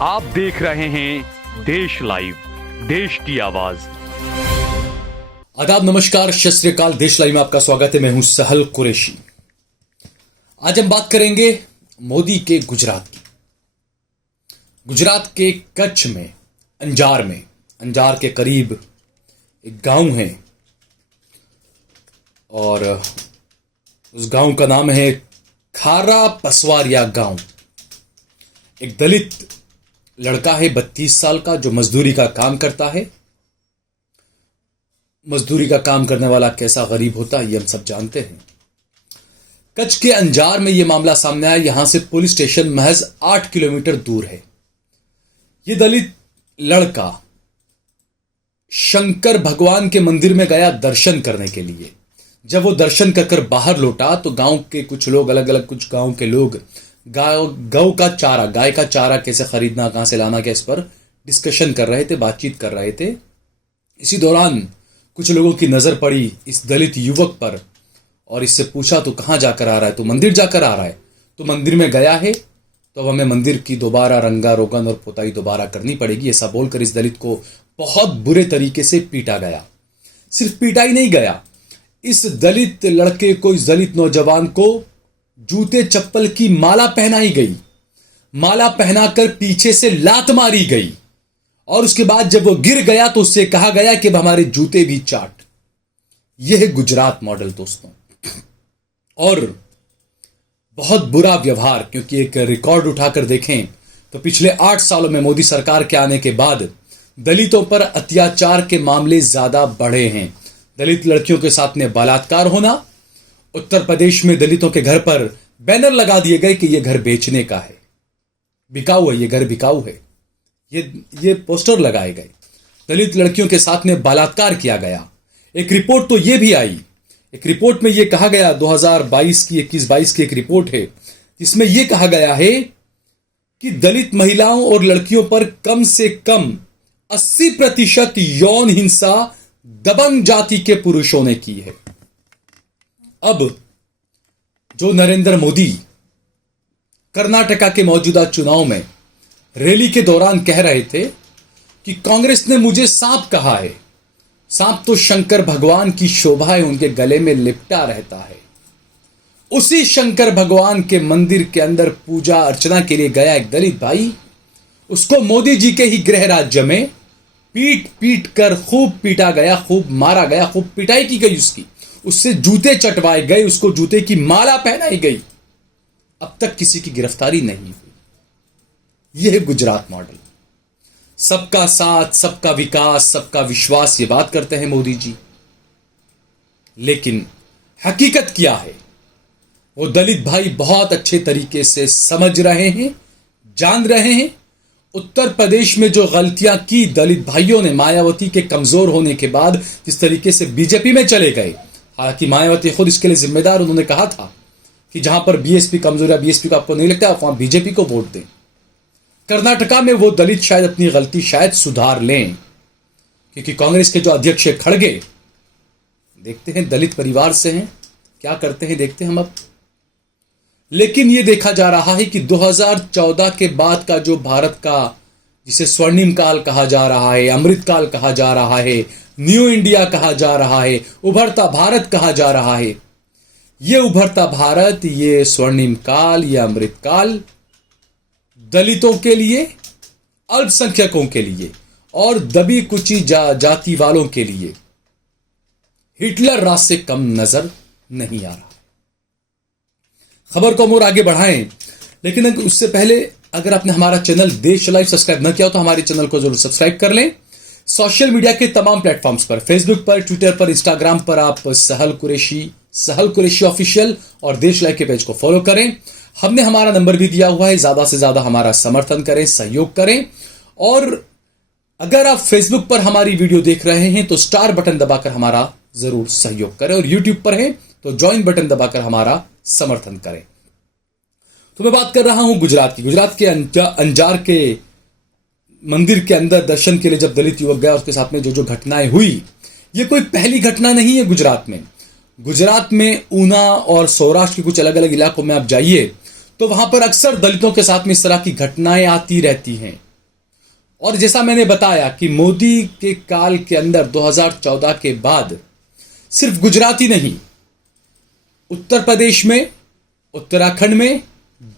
आप देख रहे हैं देश लाइव, देश की आवाज। आदाब, नमस्कार, सत श्री अकाल। देश लाइव में आपका स्वागत है। मैं हूं सहल कुरैशी। आज हम बात करेंगे मोदी के गुजरात की। गुजरात के कच्छ में अंजार के करीब एक गांव है और उस गांव का नाम है खारा पसवारिया गांव। एक दलित लड़का है 32 साल का जो मजदूरी का काम करता है। मजदूरी का काम करने वाला कैसा गरीब होता है ये हम सब जानते हैं। कच्छ के अंजार में यह मामला सामने आया। यहां से पुलिस स्टेशन महज 8 किलोमीटर दूर है। यह दलित लड़का शंकर भगवान के मंदिर में गया दर्शन करने के लिए। जब वो दर्शन कर बाहर लौटा तो गांव के कुछ लोग, अलग अलग कुछ गांव के लोग गाय का चारा कैसे खरीदना, कहां से लाना, क्या, इस पर डिस्कशन कर रहे थे, बातचीत कर रहे थे। इसी दौरान कुछ लोगों की नजर पड़ी इस दलित युवक पर और इससे पूछा तो कहां जाकर आ रहा है? तो मंदिर जाकर आ रहा है। तो मंदिर में गया है तो अब हमें मंदिर की दोबारा रंगारोगन और पुताई दोबारा करनी पड़ेगी, ऐसा बोलकर इस दलित को बहुत बुरे तरीके से पीटा गया। सिर्फ पीटा ही नहीं गया, इस दलित लड़के को, इस दलित नौजवान को जूते चप्पल की माला पहनाई गई। माला पहनाकर पीछे से लात मारी गई और उसके बाद जब वो गिर गया तो उससे कहा गया कि अब हमारे जूते भी चाट। यह है गुजरात मॉडल दोस्तों। और बहुत बुरा व्यवहार, क्योंकि एक रिकॉर्ड उठाकर देखें तो पिछले 8 सालों में मोदी सरकार के आने के बाद दलितों पर अत्याचार के मामले ज्यादा बढ़े हैं। दलित लड़कियों के साथ में बलात्कार होना, उत्तर प्रदेश में दलितों के घर पर बैनर लगा दिए गए कि यह घर बेचने का है, बिकाऊ है, यह घर बिकाऊ है, ये पोस्टर लगाए गए। दलित लड़कियों के साथ में बलात्कार किया गया। एक रिपोर्ट तो यह भी आई, एक रिपोर्ट में यह कहा गया, 2022 की 21-22 की एक रिपोर्ट है जिसमें यह कहा गया है कि दलित महिलाओं और लड़कियों पर कम से कम 80% यौन हिंसा दबंग जाति के पुरुषों ने की है। अब जो नरेंद्र मोदी कर्नाटका के मौजूदा चुनाव में रैली के दौरान कह रहे थे कि कांग्रेस ने मुझे सांप कहा है, सांप तो शंकर भगवान की शोभा है, उनके गले में लिपटा रहता है। उसी शंकर भगवान के मंदिर के अंदर पूजा अर्चना के लिए गया एक दलित भाई, उसको मोदी जी के ही गृह राज्य में पीट पीट कर खूब पीटा गया, खूब मारा गया, खूब पिटाई की गई उससे जूते चटवाए गए, उसको जूते की माला पहनाई गई। अब तक किसी की गिरफ्तारी नहीं हुई। यह है गुजरात मॉडल। सबका साथ, सबका विकास, सबका विश्वास, ये बात करते हैं मोदी जी, लेकिन हकीकत क्या है वो दलित भाई बहुत अच्छे तरीके से समझ रहे हैं, जान रहे हैं। उत्तर प्रदेश में जो गलतियां की दलित भाइयों ने, मायावती के कमजोर होने के बाद जिस तरीके से बीजेपी में चले गए, हालांकि मायावती खुद इसके लिए जिम्मेदार, उन्होंने कहा था कि जहां पर बीएसपी कमजोर है, बीएसपी को आपको नहीं लगता, आप वहां बीजेपी को वोट दें। कर्नाटका में वो दलित शायद अपनी गलती शायद सुधार लें, क्योंकि कांग्रेस के जो अध्यक्ष है खड़गे, देखते हैं दलित परिवार से हैं, क्या करते हैं देखते हैं हम अब। लेकिन यह देखा जा रहा है कि 2014 के बाद का जो भारत का, जिसे स्वर्णिम काल कहा जा रहा है, अमृत काल कहा जा रहा है, न्यू इंडिया कहा जा रहा है, उभरता भारत कहा जा रहा है, ये उभरता भारत, ये स्वर्णिम काल, ये अमृत काल दलितों के लिए, अल्पसंख्यकों के लिए और दबी कुची जाति वालों के लिए हिटलर राज से कम नजर नहीं आ रहा। खबर को हम और आगे बढ़ाएं, लेकिन उससे पहले अगर आपने हमारा चैनल देश लाइव सब्सक्राइब न किया हो तो हमारे चैनल को जरूर सब्सक्राइब कर लें। सोशल मीडिया के तमाम प्लेटफॉर्म्स पर, फेसबुक पर, ट्विटर पर, इंस्टाग्राम पर आप सहल कुरैशी ऑफिशियल और देश लाइव के पेज को फॉलो करें। हमने हमारा नंबर भी दिया हुआ है, ज्यादा से ज्यादा हमारा समर्थन करें, सहयोग करें। और अगर आप फेसबुक पर हमारी वीडियो देख रहे हैं तो स्टार बटन दबाकर हमारा जरूर सहयोग करें, और यूट्यूब पर हैं तो ज्वाइन बटन दबाकर हमारा समर्थन करें। तो मैं बात कर रहा हूं गुजरात की। गुजरात के अंजार के मंदिर के अंदर दर्शन के लिए जब दलित युवक गया, उसके साथ में जो जो घटनाएं हुई, ये कोई पहली घटना नहीं है गुजरात में ऊना और सौराष्ट्र के कुछ अलग अलग इलाकों में आप जाइए तो वहां पर अक्सर दलितों के साथ में इस तरह की घटनाएं आती रहती हैं। और जैसा मैंने बताया कि मोदी के काल के अंदर 2014 के बाद सिर्फ गुजरात ही नहीं, उत्तर प्रदेश में, उत्तराखंड में,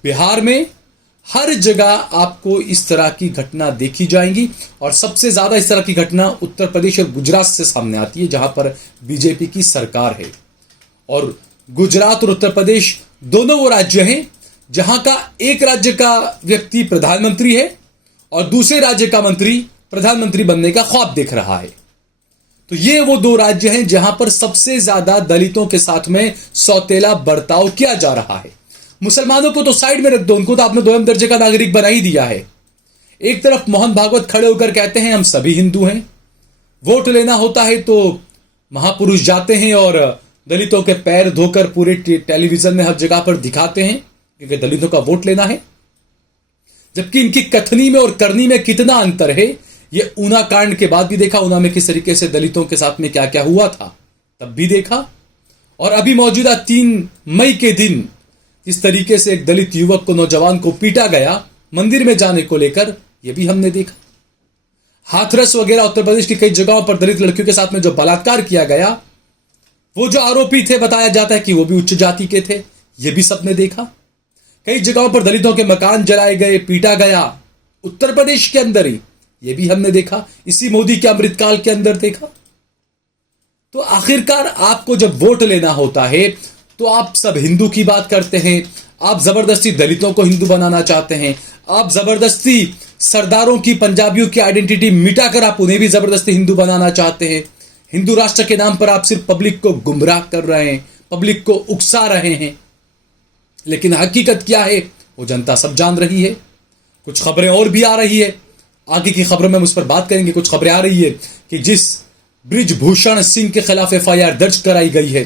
बिहार में, हर जगह आपको इस तरह की घटना देखी जाएंगी। और सबसे ज्यादा इस तरह की घटना उत्तर प्रदेश और गुजरात से सामने आती है, जहां पर बीजेपी की सरकार है। और गुजरात और उत्तर प्रदेश दोनों वो राज्य हैं जहां का एक राज्य का व्यक्ति प्रधानमंत्री है और दूसरे राज्य का मंत्री प्रधानमंत्री बनने का ख्वाब देख रहा है। तो ये वो दो राज्य हैं जहां पर सबसे ज्यादा दलितों के साथ में सौतेला बर्ताव किया जा रहा है। मुसलमानों को तो साइड में रख दो, उनको तो आपने दोयम दर्जे का नागरिक बना ही दिया है। एक तरफ मोहन भागवत खड़े होकर कहते हैं हम सभी हिंदू हैं, वोट लेना होता है तो महापुरुष जाते हैं और दलितों के पैर धोकर पूरे टेलीविजन में हर जगह पर दिखाते हैं क्योंकि दलितों का वोट लेना है। जबकि इनकी कथनी में और करनी में कितना अंतर है, ये ऊना कांड के बाद भी देखा, ऊना में किस तरीके से दलितों के साथ में क्या क्या हुआ था तब भी देखा, और अभी मौजूदा 3 मई के दिन इस तरीके से एक दलित युवक को, नौजवान को पीटा गया मंदिर में जाने को लेकर, यह भी हमने देखा। हाथरस वगैरह उत्तर प्रदेश की कई जगहों पर दलित लड़कियों के साथ में जो बलात्कार किया गया, वो जो आरोपी थे बताया जाता है कि वो भी उच्च जाति के थे, यह भी सबने देखा। कई जगहों पर दलितों के मकान जलाए गए, पीटा गया, उत्तर प्रदेश के अंदर ही, यह भी हमने देखा, इसी मोदी के अमृतकाल के अंदर देखा। तो आखिरकार आपको जब वोट लेना होता है तो आप सब हिंदू की बात करते हैं, आप जबरदस्ती दलितों को हिंदू बनाना चाहते हैं, आप जबरदस्ती सरदारों की, पंजाबियों की आइडेंटिटी मिटाकर आप उन्हें भी जबरदस्ती हिंदू बनाना चाहते हैं। हिंदू राष्ट्र के नाम पर आप सिर्फ पब्लिक को गुमराह कर रहे हैं, पब्लिक को उकसा रहे हैं। लेकिन हकीकत क्या है वो जनता सब जान रही है। कुछ खबरें और भी आ रही है, आगे की खबरों में हम उस पर बात करेंगे। कुछ खबरें आ रही है कि जिस बृजभूषण सिंह के खिलाफ FIR दर्ज कराई गई है,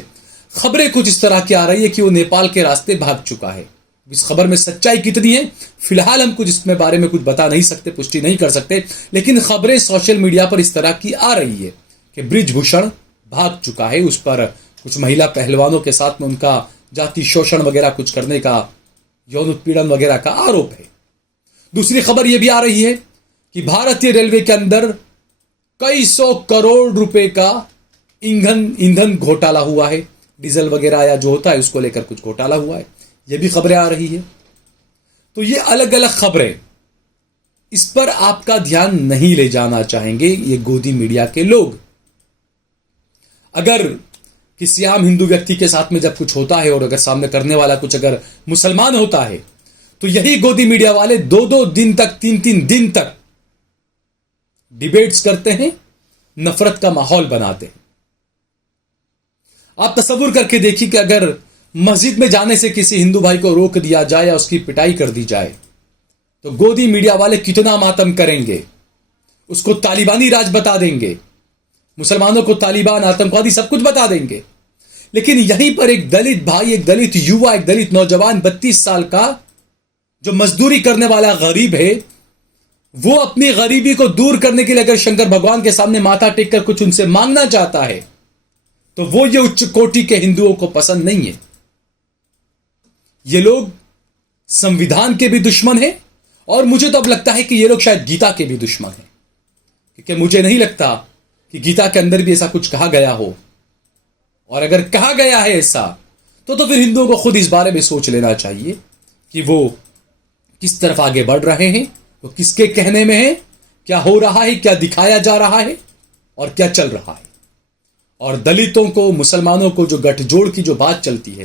खबरें कुछ इस तरह की आ रही है कि वो नेपाल के रास्ते भाग चुका है। इस खबर में सच्चाई कितनी है फिलहाल हम कुछ इसमें बारे में कुछ बता नहीं सकते, पुष्टि नहीं कर सकते, लेकिन खबरें सोशल मीडिया पर इस तरह की आ रही है कि बृजभूषण भाग चुका है। उस पर कुछ महिला पहलवानों के साथ में उनका जाति शोषण वगैरह कुछ करने का, यौन उत्पीड़न वगैरह का आरोप है। दूसरी खबर यह भी आ रही है कि भारतीय रेलवे के अंदर कई 100 करोड़ रुपए का ईंधन घोटाला हुआ है, डीजल वगैरह या जो होता है उसको लेकर कुछ घोटाला हुआ है, यह भी खबरें आ रही है। तो ये अलग अलग खबरें, इस पर आपका ध्यान नहीं ले जाना चाहेंगे ये गोदी मीडिया के लोग। अगर किसी आम हिंदू व्यक्ति के साथ में जब कुछ होता है और अगर सामने करने वाला कुछ अगर मुसलमान होता है तो यही गोदी मीडिया वाले 2-2 दिन तक, 3-3 दिन तक डिबेट्स करते हैं, नफरत का माहौल बनाते हैं। आप तसव्वुर करके देखिए कि अगर मस्जिद में जाने से किसी हिंदू भाई को रोक दिया जाए या उसकी पिटाई कर दी जाए तो गोदी मीडिया वाले कितना मातम करेंगे, उसको तालिबानी राज बता देंगे, मुसलमानों को तालिबान, आतंकवादी सब कुछ बता देंगे। लेकिन यहीं पर एक दलित भाई, एक दलित युवा, एक दलित नौजवान 32 साल का जो मजदूरी करने वाला गरीब है, वो अपनी गरीबी को दूर करने के लिए अगर शंकर भगवान के सामने माथा टेक कर कुछ उनसे मांगना चाहता है तो वो ये उच्च कोटि के हिंदुओं को पसंद नहीं है। ये लोग संविधान के भी दुश्मन हैं और मुझे तो अब लगता है कि ये लोग शायद गीता के भी दुश्मन हैं, क्योंकि मुझे नहीं लगता कि गीता के अंदर भी ऐसा कुछ कहा गया हो, और अगर कहा गया है ऐसा तो फिर हिंदुओं को खुद इस बारे में सोच लेना चाहिए कि वो किस तरफ आगे बढ़ रहे हैं, वो किसके कहने में है, क्या हो रहा है, क्या दिखाया जा रहा है और क्या चल रहा है। और दलितों को, मुसलमानों को जो गठजोड़ की जो बात चलती है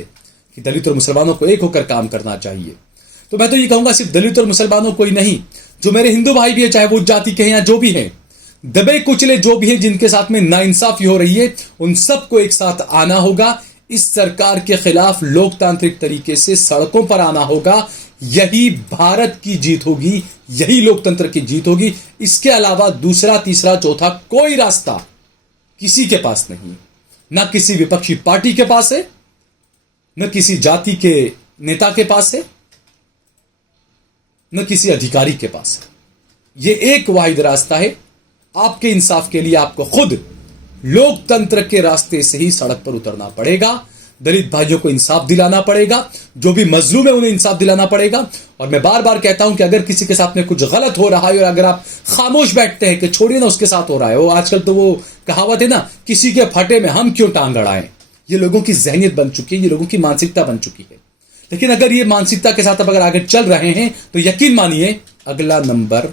कि दलित और मुसलमानों को एक होकर काम करना चाहिए, तो मैं तो ये कहूंगा सिर्फ दलित और मुसलमानों को ही नहीं, जो मेरे हिंदू भाई भी है, चाहे वो जाति के हैं या जो भी हैं, दबे कुचले जो भी हैं, जिनके साथ में नाइंसाफी हो रही है, उन सबको एक साथ आना होगा। इस सरकार के खिलाफ लोकतांत्रिक तरीके से सड़कों पर आना होगा। यही भारत की जीत होगी, यही लोकतंत्र की जीत होगी। इसके अलावा दूसरा, तीसरा, चौथा कोई रास्ता किसी के पास नहीं, ना किसी विपक्षी पार्टी के पास है, न किसी जाति के नेता के पास है, न किसी अधिकारी के पास है। यह एक वाहिद रास्ता है। आपके इंसाफ के लिए आपको खुद लोकतंत्र के रास्ते से ही सड़क पर उतरना पड़ेगा। दलित भाइयों को इंसाफ दिलाना पड़ेगा, जो भी मजलूम है उन्हें इंसाफ दिलाना पड़ेगा। और मैं बार बार कहता हूं कि अगर किसी के साथ में कुछ गलत हो रहा है और अगर आप खामोश बैठते हैं कि छोड़िए ना उसके साथ हो रहा है, वो आजकल तो वो कहावत है ना, किसी के फटे में हम क्यों टांग अड़ाएं, ये लोगों की जहनियत बन चुकी है, ये लोगों की मानसिकता बन चुकी है। लेकिन अगर ये मानसिकता के साथ आप अगर आगे चल रहे हैं तो यकीन मानिए अगला नंबर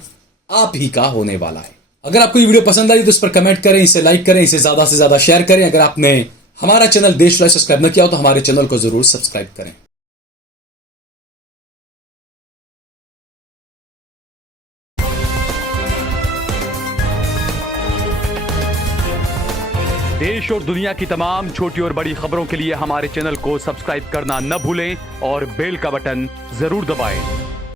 आप ही का होने वाला है। अगर आपको ये वीडियो पसंद आई तो इस पर कमेंट करें, इसे लाइक करें, इसे ज्यादा से ज्यादा शेयर करें। अगर आपने हमारा चैनल देश लाइव सब्सक्राइब न किया हो तो हमारे चैनल को जरूर सब्सक्राइब करें। देश और दुनिया की तमाम छोटी और बड़ी खबरों के लिए हमारे चैनल को सब्सक्राइब करना न भूलें और बेल का बटन जरूर दबाएं।